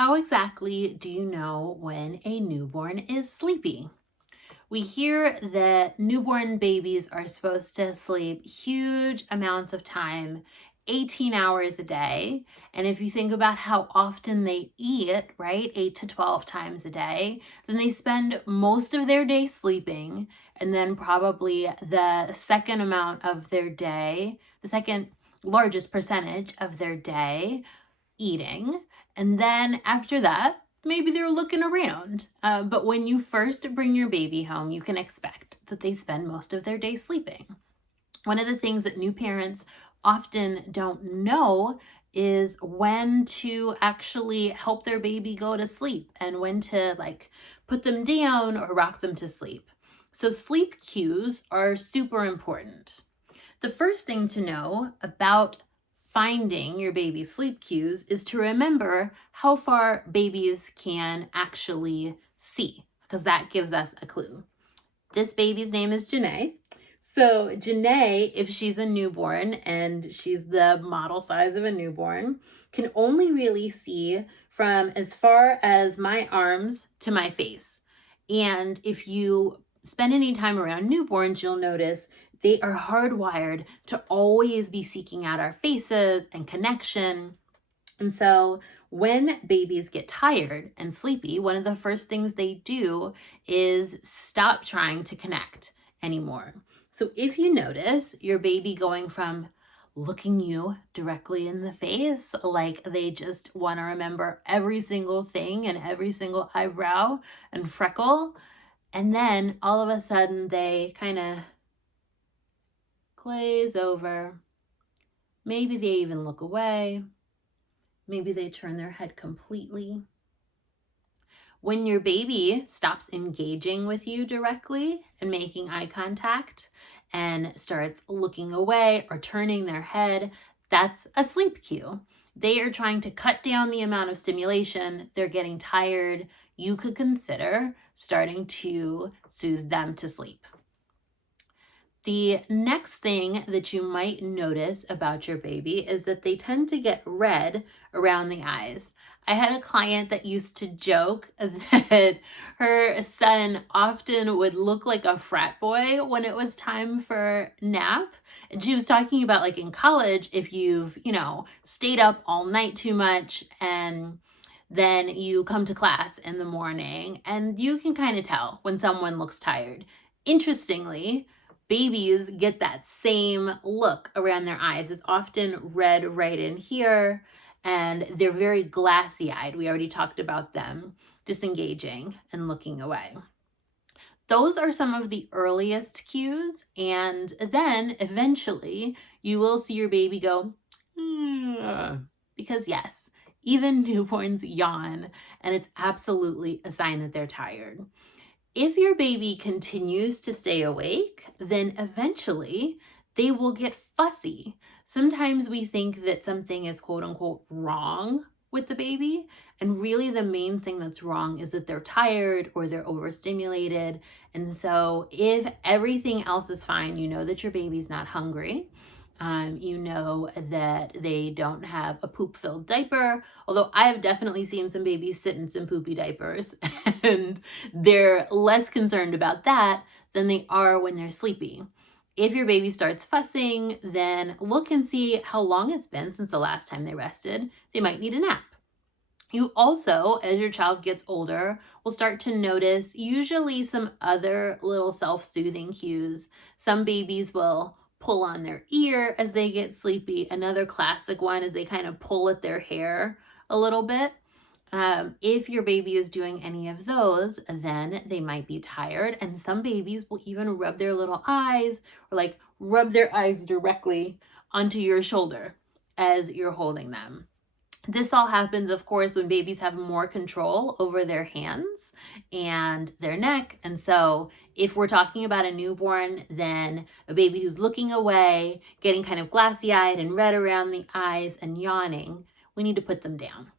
How exactly do you know when a newborn is sleepy? We hear that newborn babies are supposed to sleep huge amounts of time, 18 hours a day. And if you think about how often they eat, right, 8 to 12 times a day, then they spend most of their day sleeping. And then probably the second amount of their day, the second largest percentage of their day eating. And then after that, maybe they're looking around. But when you first bring your baby home, you can expect that they spend most of their day sleeping. One of the things that new parents often don't know is when to actually help their baby go to sleep and when to put them down or rock them to sleep. So sleep cues are super important. The first thing to know about finding your baby's sleep cues is to remember how far babies can actually see, because that gives us a clue. This baby's name is Janae. So Janae, if she's a newborn and she's the model size of a newborn, can only really see from as far as my arms to my face. And if you spend any time around newborns, you'll notice they are hardwired to always be seeking out our faces and connection. And so when babies get tired and sleepy, one of the first things they do is stop trying to connect anymore. So if you notice your baby going from looking you directly in the face, like they just want to remember every single thing and every single eyebrow and freckle, and then all of a sudden they kind of glaze over. Maybe they even look away. Maybe they turn their head completely. When your baby stops engaging with you directly and making eye contact and starts looking away or turning their head, that's a sleep cue. They are trying to cut down the amount of stimulation. They're getting tired. You could consider starting to soothe them to sleep. The next thing that you might notice about your baby is that they tend to get red around the eyes. I had a client that used to joke that her son often would look like a frat boy when it was time for nap. And she was talking about in college, if you've, stayed up all night too much and then you come to class in the morning and you can kind of tell when someone looks tired. Interestingly, babies get that same look around their eyes. It's often red right in here, and they're very glassy-eyed. We already talked about them disengaging and looking away. Those are some of the earliest cues, and then eventually you will see your baby go, because yes, even newborns yawn, and it's absolutely a sign that they're tired. If your baby continues to stay awake, then eventually they will get fussy. Sometimes we think that something is quote unquote wrong with the baby, and really the main thing that's wrong is that they're tired or they're overstimulated. And so if everything else is fine, you know that your baby's not hungry. You know that they don't have a poop-filled diaper, although I've definitely seen some babies sit in some poopy diapers, and they're less concerned about that than they are when they're sleepy. If your baby starts fussing, then look and see how long it's been since the last time they rested. They might need a nap. You also, as your child gets older, will start to notice usually some other little self-soothing cues. Some babies will pull on their ear as they get sleepy. Another classic one is they kind of pull at their hair a little bit. If your baby is doing any of those, then they might be tired. And some babies will even rub their little eyes or rub their eyes directly onto your shoulder as you're holding them. This all happens, of course, when babies have more control over their hands and their neck. And so if we're talking about a newborn, then a baby who's looking away, getting kind of glassy-eyed and red around the eyes and yawning, we need to put them down.